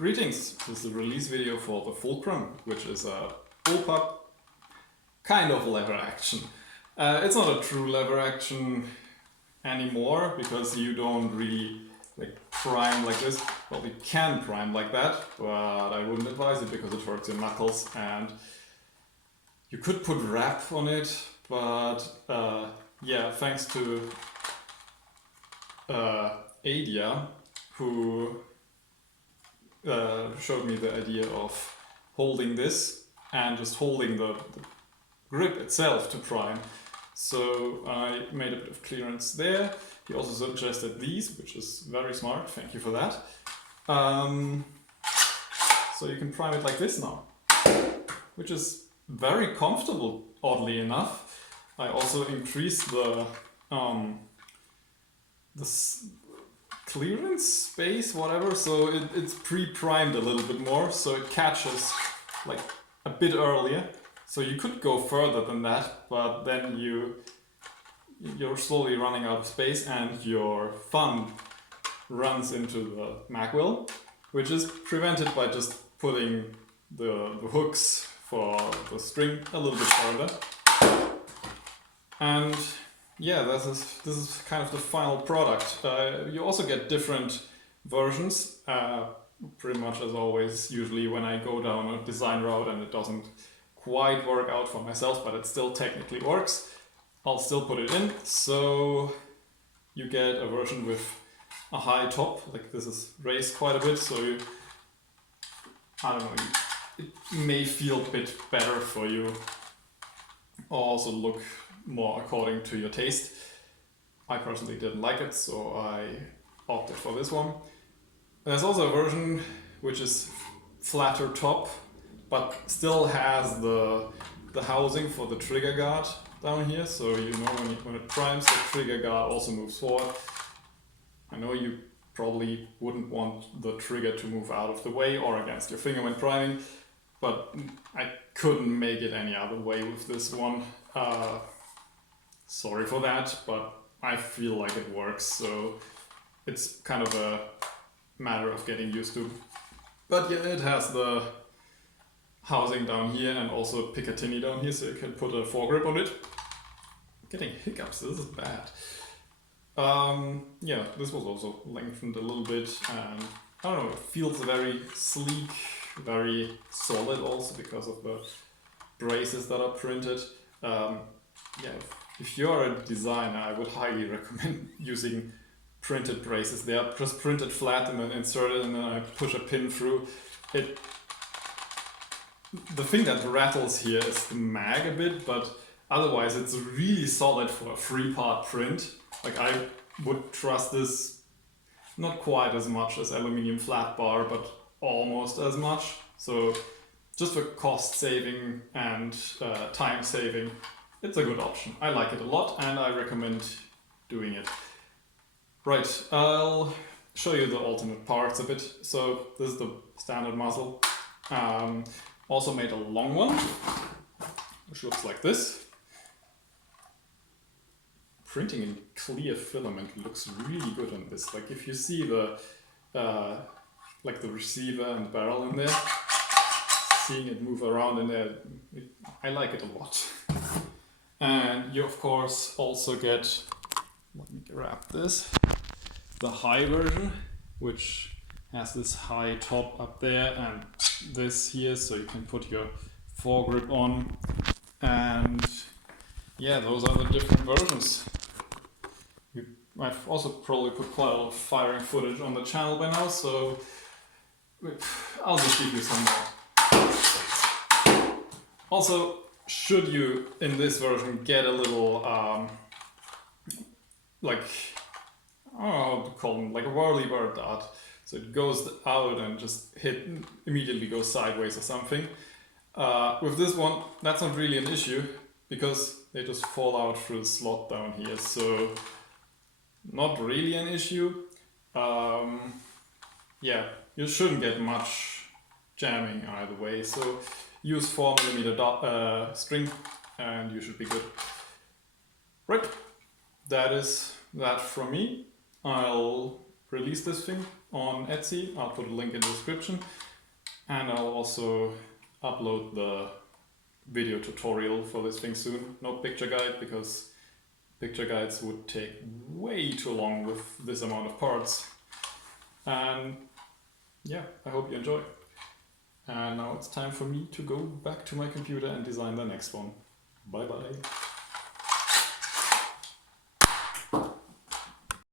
Greetings, this is the release video for the Fulcrum, which is a bullpup kind of lever action. It's not a true lever action anymore because you don't really prime like this. Well, we can prime like that, but I wouldn't advise it because it hurts your knuckles, and you could put wrap on it, but yeah, thanks to Adia, who showed me the idea of holding this and just holding the grip itself to prime. So I made a bit of clearance there. He also suggested these, which is very smart, thank you for that. So you can prime it like this now, which is very comfortable, oddly enough. I also increased the clearance space, whatever, so it's pre-primed a little bit more, so it catches like a bit earlier. So you could go further than that, but then you're slowly running out of space and your thumb runs into the mag wheel, which is prevented by just putting the hooks for the string a little bit further. And yeah, this is kind of the final product. You also get different versions, pretty much as always, usually when I go down a design route and it doesn't quite work out for myself, but it still technically works, I'll still put it in. So you get a version with a high top, like this is raised quite a bit, so I don't know, it may feel a bit better for you, or also look more according to your taste. I personally didn't like it, so I opted for this one. There's also a version which is flatter top, but still has the housing for the trigger guard down here, so you know when it primes, the trigger guard also moves forward. I know you probably wouldn't want the trigger to move out of the way or against your finger when priming, but I couldn't make it any other way with this one. Sorry for that, but I feel like it works, so it's kind of a matter of getting used to. But yeah, it has the housing down here and also Picatinny down here, so you can put a foregrip on it. I'm getting hiccups, this is bad. Yeah, this was also lengthened a little bit, and I don't know, it feels very sleek, very solid also because of the braces that are printed. Yeah, if you're a designer, I would highly recommend using printed braces. They are just printed flat and then inserted, and then I push a pin through it. The thing that rattles here is the mag a bit, but otherwise it's really solid for a 3-part print. Like I would trust this not quite as much as aluminium flat bar, but almost as much. So just for cost saving and time saving, it's a good option. I like it a lot and I recommend doing it. Right, I'll show you the alternate parts a bit. So this is the standard muzzle. Also made a long one, which looks like this. Printing in clear filament looks really good on this. Like if you see the like the receiver and barrel in there, seeing it move around in there, I like it a lot. And you of course also get, let me grab this, the high version, which has this high top up there and this here, so you can put your foregrip on. And yeah, those are the different versions. I've also probably put quite a lot of firing footage on the channel by now, so I'll just give you some more. Also, should you in this version get a little like, I don't know how to call them, like a whirly-bird dart, so it goes out and just immediately goes sideways or something. With this one, that's not really an issue because they just fall out through the slot down here, so not really an issue. Yeah, you shouldn't get much jamming either way, so use 4mm string and you should be good. Right, that is that from me. I'll release this thing on Etsy. I'll put a link in the description, and I'll also upload the video tutorial for this thing soon. No picture guide, because picture guides would take way too long with this amount of parts. And yeah, I hope you enjoy. And now it's time for me to go back to my computer and design the next one. Bye bye.